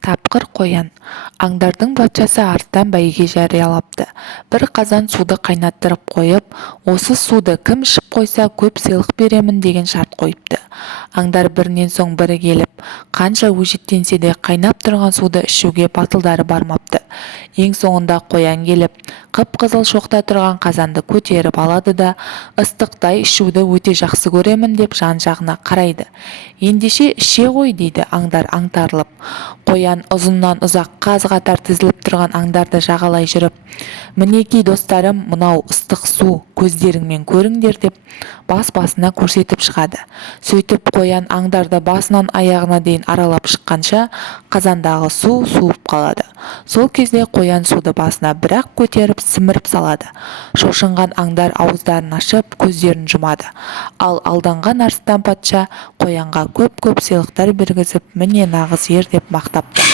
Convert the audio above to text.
Тапқыр қоян. Аңдардың патшасы арыстан бәйге жариялапты. Бір қазан суды қайнаттырып қойып, осы суды кім ішіп қойса көп сыйлық беремін деген шарт қойыпты. Аңдар бірінен соң бірі келіп, қанша өжеттенсе де қайнап тұрған суды ішуге батылдары бармапты. Ең соңында қоян келіп, қып-қызыл шоқта тұрған қазанды көтеріп алады да, ыстықтай ішуді өте жақсы көремін деп жан-жағына қарайды. Ендеше іше ғой дейді аңдар аңтарылып. Қоян ұзыннан ұзақ қаз-қатар тізіліп тұрған аңдарды жағалай жүріп, мінекей достарым, мынау ыстық су, көздеріңмен көріңдер деп бас-басына көрсетіп шығады. Сөйтіп қоян аңдарды басынан аяғына дейін аралап шыққанша қазандағы су суып қалады. Сол кезде қоян суды басына бір-ақ көтеріп сіміріп салады. Шошынған аңдар ауыздарын ашып, көздерін жұмады. Ал алданған арыстан патша қоянға көп-көп сыйлықтар бергізіп, міне нағыз ер деп мақтапты.